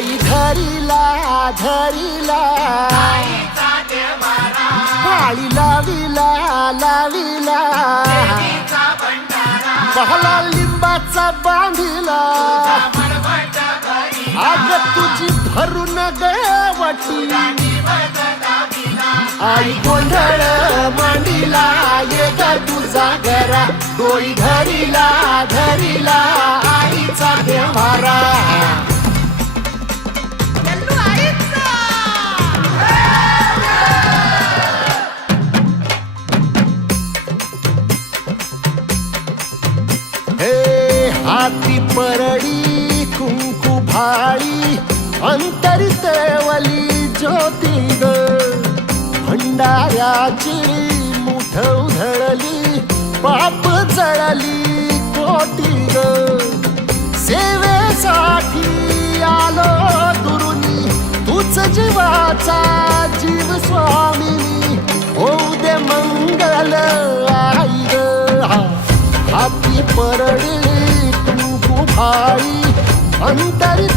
डोई धरिला धरिला पाळी लाविला लाविला पहला लिंबाचा बांधिला आग तुझी भरून गवटी आई गोंधळ मांडिला ये ग तुझा घरा डोई धरिला धरिला आईचा देवारा हाती परडी कुंकू भाळी अंतरित वली ज्योती ग भंडाऱ्याची मुठ उधळली पाप जळली कोटी ग सेवेसाठी आलो दुरुनी तूच जीवाचा जीव स्वामिनी होऊ दे मंगल आई ग हाती परडी कुंकू भाळी अंतरित